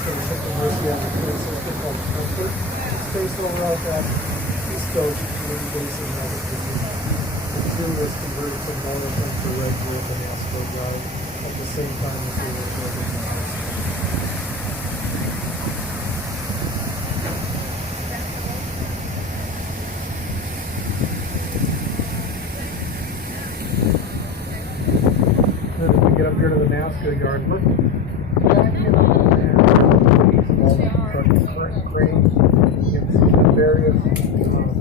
So we took the mercy out of the system called Comfort. Space over out that East Coast Navy base in Massachusetts. The crew was converted from monofilm to Red Bull and Astro Drive at the same time as they were building the house. Then as we get up here to the NASCO yard, look back in all the construction cranes. You can see the various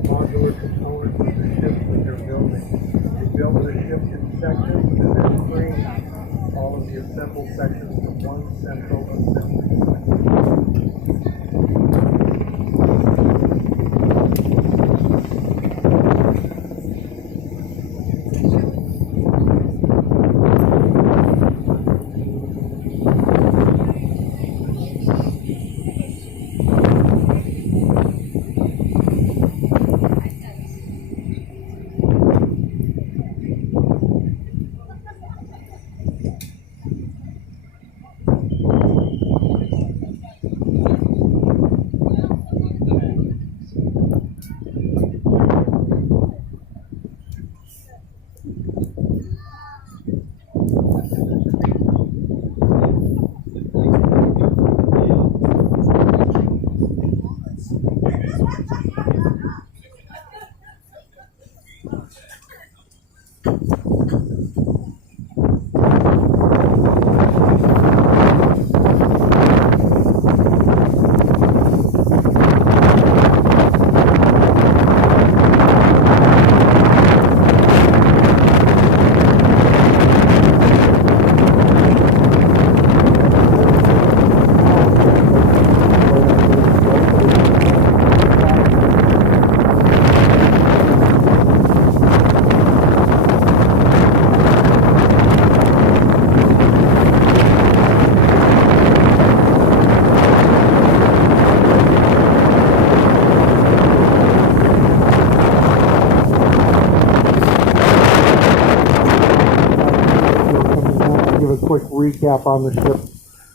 modular components of the ship that they're building. They build the ship in sections and then crane all of the assembled sections from one central assembly site. Quick recap on the ship.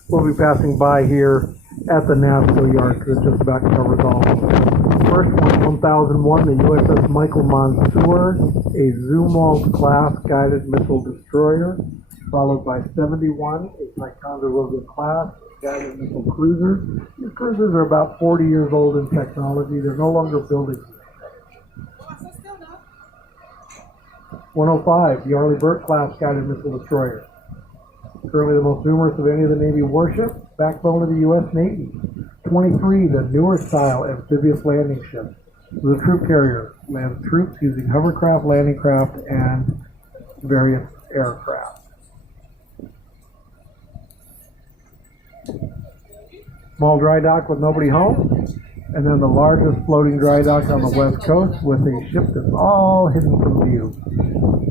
We'll be passing by here at the NASCO yard because it just about covers all. First one, 1001, the USS Michael Monsoor, a Zumwalt class guided missile destroyer, followed by 71, a Ticonderoga class guided missile cruiser. These cruisers are about 40 years old in technology. They're no longer building these. 105, the Arleigh Burke class guided missile destroyer. Currently the most numerous of any of the Navy warships, backbone of the U.S. Navy. 23, the newer style amphibious landing ship. The troop carrier lands troops using hovercraft, landing craft, and various aircraft. Small dry dock with nobody home. And then the largest floating dry dock on the west coast with a ship that's all hidden from view.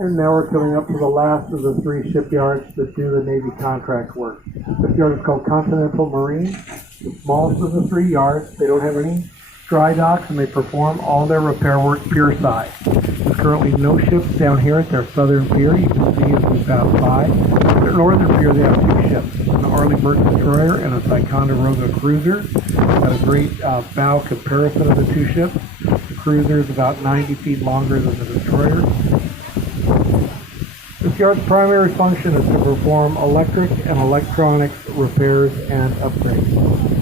And now we're coming up to the last of the three shipyards that do the Navy contract work. This yard is called Continental Marine, the smallest of the three yards. They don't have any dry docks and they perform all their repair work pier side. There's currently no ships down here at their southern pier. You can see as we pass by. At their northern pier they have two ships, an Arleigh Burke destroyer and a Ticonderoga cruiser. Got a great bow comparison of the two ships. The cruiser is about 90 feet longer than the destroyer. This yard's primary function is to perform electric and electronics repairs and upgrades.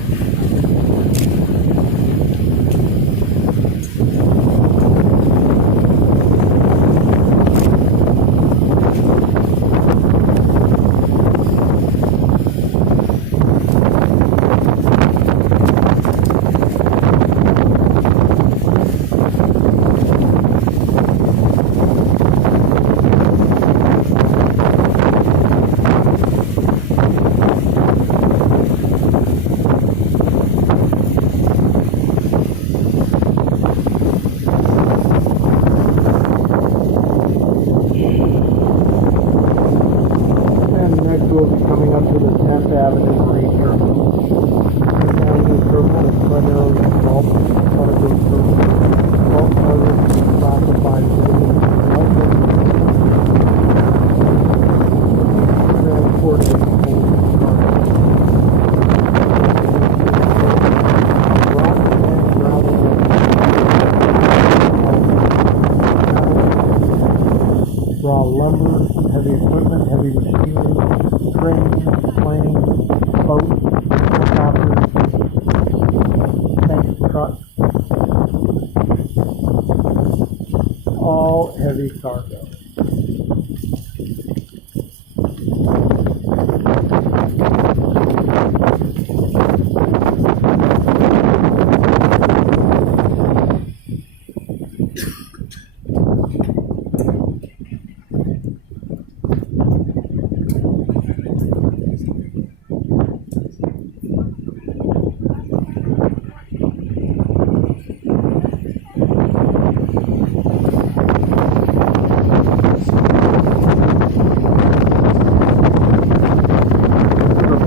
heavy cargo.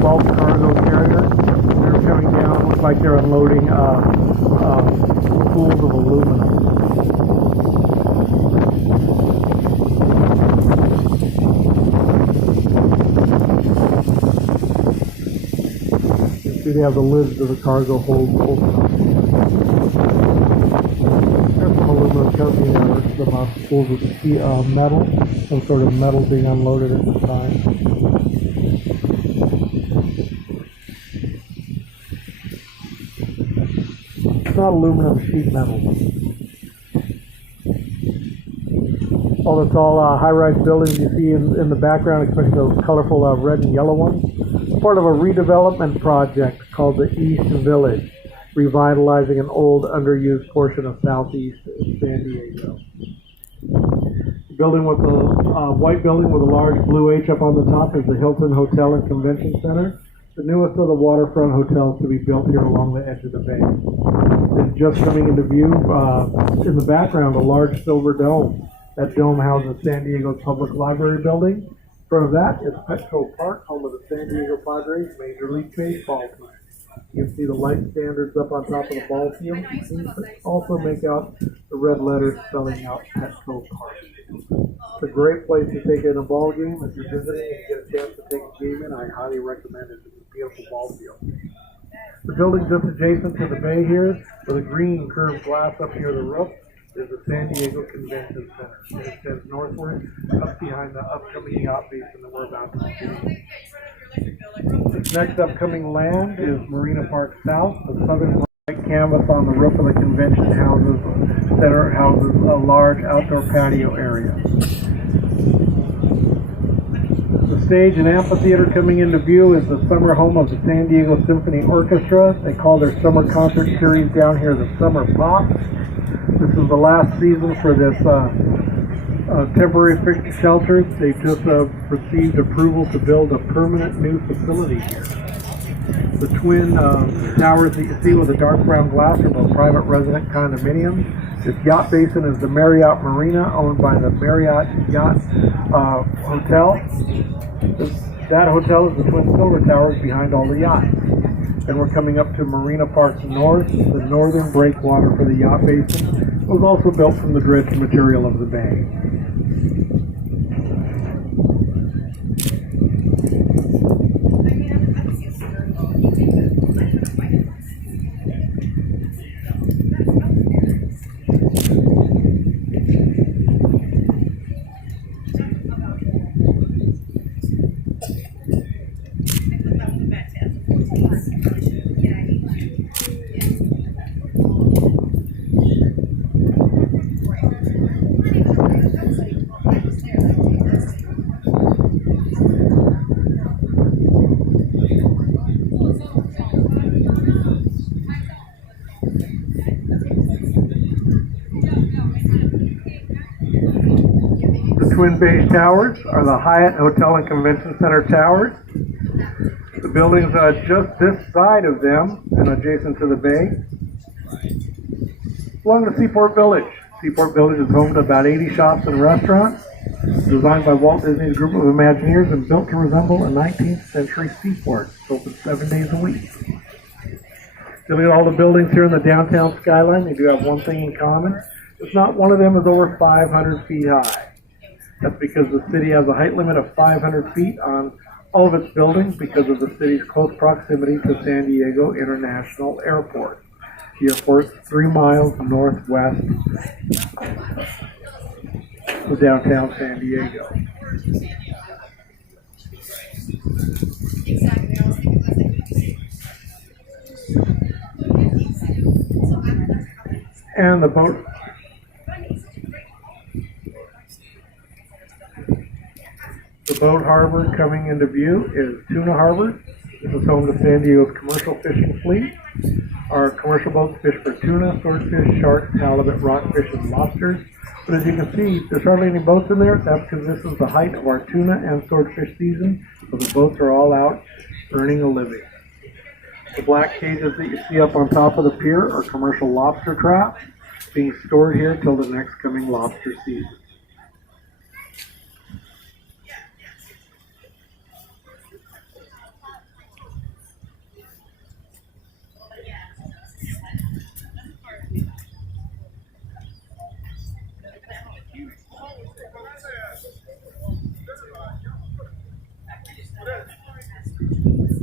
Bulk cargo carrier. They're coming down. Looks like they're unloading pools of aluminum. You see they have the lids of the cargo hold open up. There's some aluminum coming in. There's some pools of metal, some sort of metal being unloaded at the time. It's not aluminum, sheet metal. All the tall high-rise buildings you see in the background, especially those colorful red and yellow ones, part of a redevelopment project called the East Village, revitalizing an old, underused portion of southeast San Diego. Building with a white building with a large blue H up on the top is the Hilton Hotel and Convention Center, the newest of the waterfront hotels to be built here along the edge of the bay. It's just coming into view in the background, a large silver dome. That dome houses San Diego's public library building. In front of that is Petco Park, home of the San Diego Padres Major League Baseball team. You can see the light standards up on top of the ball field. You can also make out the red letters spelling out Petco Park. It's a great place to take in a ball game. If you're visiting and you get a chance to take a game in, I highly recommend it. It's a beautiful ball field. The building just adjacent to the bay here, with a green curved glass up near the roof, is the San Diego Convention Center. It extends northward, up behind the upcoming yacht basin that we're about to see. This next upcoming land is Marina Park South. The southern white canvas on the roof of the convention center houses a large outdoor patio area. The stage and amphitheater coming into view is the summer home of the San Diego Symphony Orchestra. They call their summer concert series down here the Summer Pops. This is the last season for this temporary fixed shelters. They just received approval to build a permanent new facility here. The twin towers that you see with the dark brown glass are both private resident condominiums. This yacht basin is the Marriott Marina, owned by the Marriott Yacht Hotel. That hotel is the twin silver towers behind all the yachts. And we're coming up to Marina Park North, the northern breakwater for the yacht basin. It was also built from the dredged material of the bay. Twin Bay Towers are the Hyatt Hotel and Convention Center towers. The buildings are just this side of them and adjacent to the bay. Along the Seaport Village. Seaport Village is home to about 80 shops and restaurants, designed by Walt Disney's group of Imagineers and built to resemble a 19th century seaport. It's open 7 days a week. If you look at all the buildings here in the downtown skyline, they do have one thing in common. It's not one of them is over 500 feet high. That's because the city has a height limit of 500 feet on all of its buildings because of the city's close proximity to San Diego International Airport. The airport's 3 miles northwest of downtown San Diego. And the boat boat harbor coming into view is Tuna Harbor. This is home to San Diego's commercial fishing fleet. Our commercial boats fish for tuna, swordfish, sharks, halibut, rockfish, and lobsters. But as you can see, there's hardly any boats in there. That's because this is the height of our tuna and swordfish season, so the boats are all out earning a living. The black cages that you see up on top of the pier are commercial lobster traps being stored here till the next coming lobster season.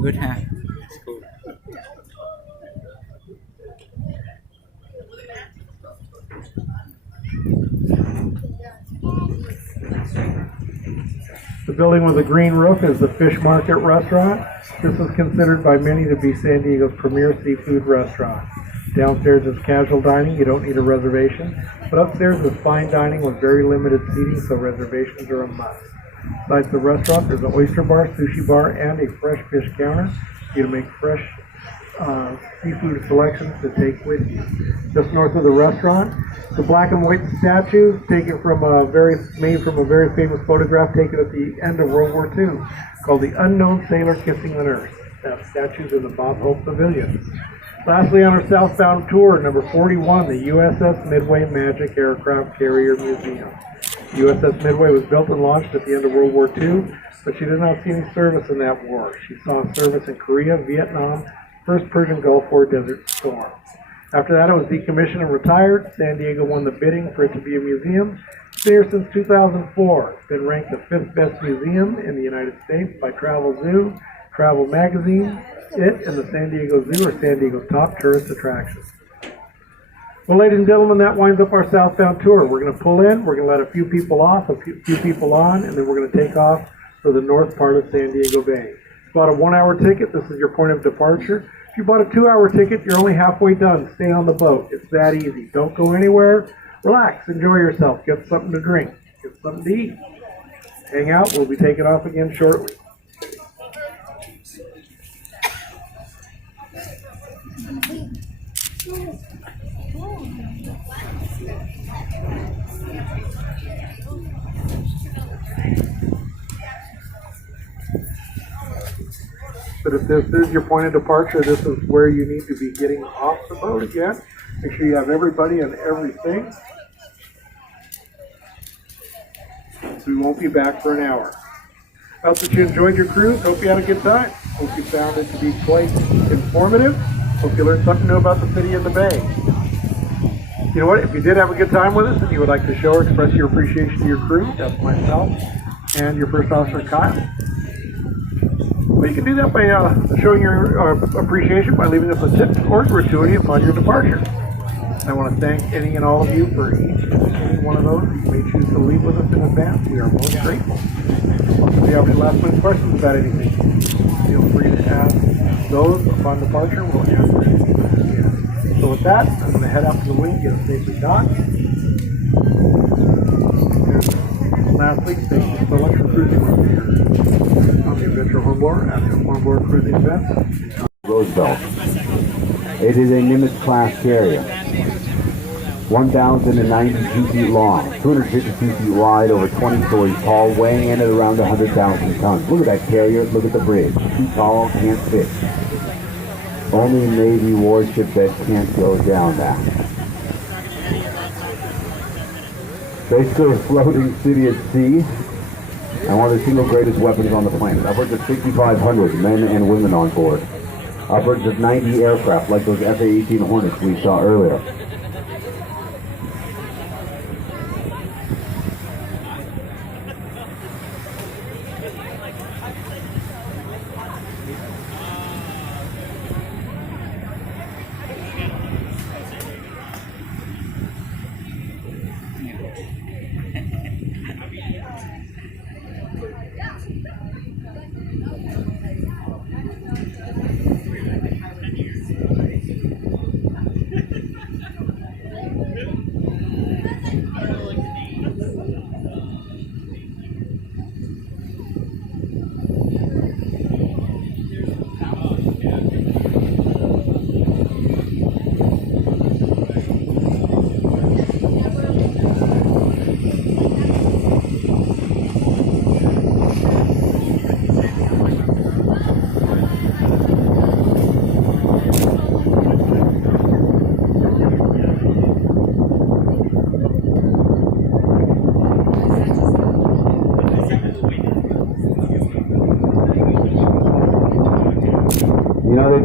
Good, huh? It's cool. The building with a green roof is the Fish Market Restaurant. This is considered by many to be San Diego's premier seafood restaurant. Downstairs is casual dining, you don't need a reservation. But upstairs is fine dining with very limited seating, so reservations are a must. Besides the restaurant, there's an oyster bar, sushi bar, and a fresh fish counter. You can make fresh seafood selections to take with you. Just north of the restaurant, the black and white statue taken from made from a very famous photograph taken at the end of World War II, called the Unknown Sailor Kissing the Nurse. That statue's in the Bob Hope Pavilion. Lastly, on our southbound tour, number 41, the USS Midway Magic Aircraft Carrier Museum. USS Midway was built and launched at the end of World War II, but she did not see any service in that war. She saw service in Korea, Vietnam, First Persian Gulf War, Desert Storm. After that, it was decommissioned and retired. San Diego won the bidding for it to be a museum. It's been here since 2004. It's been ranked the 5th best museum in the United States by Travel Zoo, Travel Magazine. It and the San Diego Zoo are San Diego's top tourist attractions. Well, ladies and gentlemen, that winds up our southbound tour. We're going to pull in, we're going to let a few people off, a few people on, and then we're going to take off for the north part of San Diego Bay. It's about a 1-hour ticket. This is your point of departure. If you bought a 2-hour ticket, you're only halfway done. Stay on the boat. It's that easy. Don't go anywhere. Relax. Enjoy yourself. Get something to drink. Get something to eat. Hang out. We'll be taking off again shortly. But if this is your point of departure, this is where you need to be getting off the boat again. Make sure you have everybody and everything. We won't be back for an hour. I hope that you enjoyed your cruise. Hope you had a good time. Hope you found it to be quite informative. Hope you learned something new about the city and the bay. You know what? If you did have a good time with us and you would like to show or express your appreciation to your crew, that's myself and your first officer, Kyle. Well, you can do that by showing your appreciation by leaving us a tip or gratuity upon your departure. I want to thank any and all of you for each and any one of those that you may choose to leave with us in advance. We are most grateful. Also, if you have any last minute questions about anything, feel free to ask those upon departure. We'll answer it. So with that, I'm going to head out to the wing, get us safely docked. And lastly, thank you so much for cruising with me here on the Adventure Hornblower at the Hornblower Cruising Event. Roosevelt. It is a Nimitz-class carrier. 1,092 feet long, 252 feet wide, over 20 stories tall, weighing in at around 100,000 tons. Look at that carrier, look at the bridge. Too tall, can't fit. Only a Navy warship that can't go down that. Basically a floating city at sea, and one of the single greatest weapons on the planet. Upwards of 6,500 men and women on board. Upwards of 90 aircraft, like those FA-18 Hornets we saw earlier.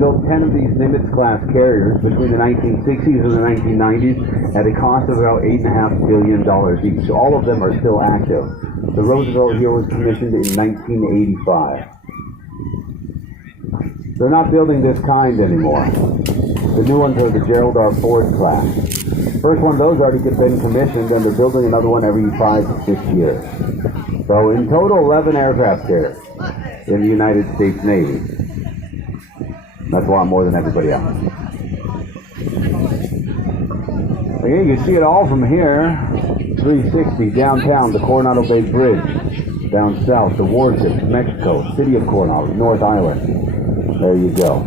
built 10 of these Nimitz-class carriers between the 1960s and the 1990s at a cost of about $8.5 billion each. So all of them are still active. The Roosevelt here was commissioned in 1985. They're not building this kind anymore. The new ones are the Gerald R. Ford class. First one of those already been commissioned, and they're building another one every 5 to 6 years. So in total, 11 aircraft carriers in the United States Navy. That's a lot more than everybody else. Again, you can see it all from here. 360 downtown, the Coronado Bay Bridge. Down south, the warships, Mexico, City of Coronado, North Island. There you go.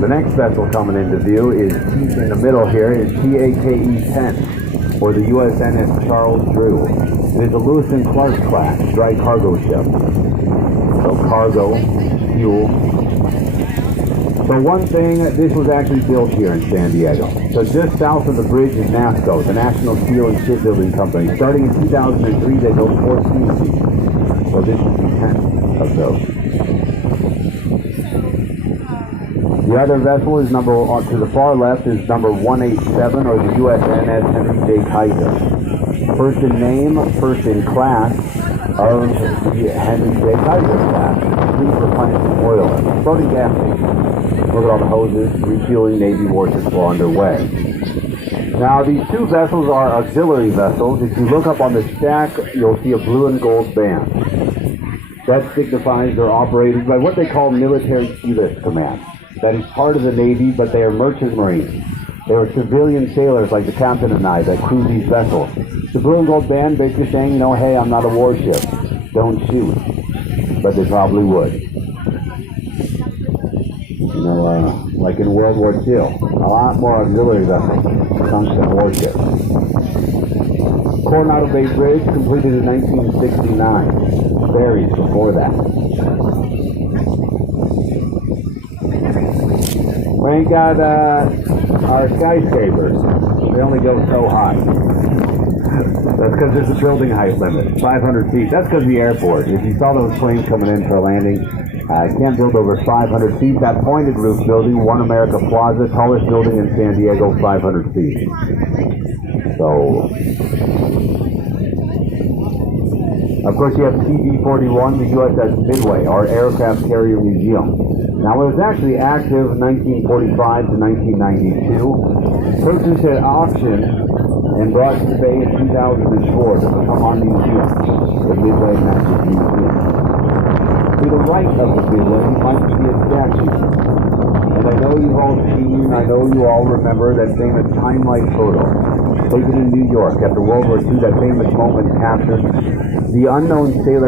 The next vessel coming into view is in the middle here is TAKE-10, or the USNS Charles Drew. It is a Lewis and Clark class dry cargo ship. So cargo, fuel. So one thing, this was actually built here in San Diego. So just south of the bridge is NASCO, the National Steel and Shipbuilding Company. Starting in 2003, they built 14 of these. So this is the 10th of those. The other vessel is to the far left is number 187, or the USNS Henry J. Kaiser. First in name, first in class of the Henry J. Kaiser class. Fleet replenishing oil and floating gas station. Look at all the hoses, refueling Navy warships while underway. Now these two vessels are auxiliary vessels. If you look up on the stack, you'll see a blue and gold band. That signifies they're operated by what they call Military Sea Lift Command. That is part of the Navy, but they are merchant marines. They are civilian sailors like the captain and I that crew these vessels. The blue and gold band basically saying, you know, hey, I'm not a warship. Don't shoot. But they probably would. You know, like in World War II. A lot more auxiliary vessels sunk than warships. Coronado Bay Bridge completed in 1969. Ferries before that. We ain't got our skyscrapers. They only go so high. That's because there's a building height limit, 500 feet. That's because the airport. If you saw those planes coming in for a landing, can't build over 500 feet. That pointed roof building, One America Plaza, tallest building in San Diego, 500 feet. So, of course, you have CV-41, the USS Midway, our aircraft carrier museum. Now, it was actually active 1945 to 1992, purchased at auction and brought to the Bay in 2004 to become our museum, the Midway National Museum. To the right of the Midway, you might see a statue. And I know you've all seen, I know you all remember that famous time-life photo taken in New York after World War II, that famous moment captured the unknown sailor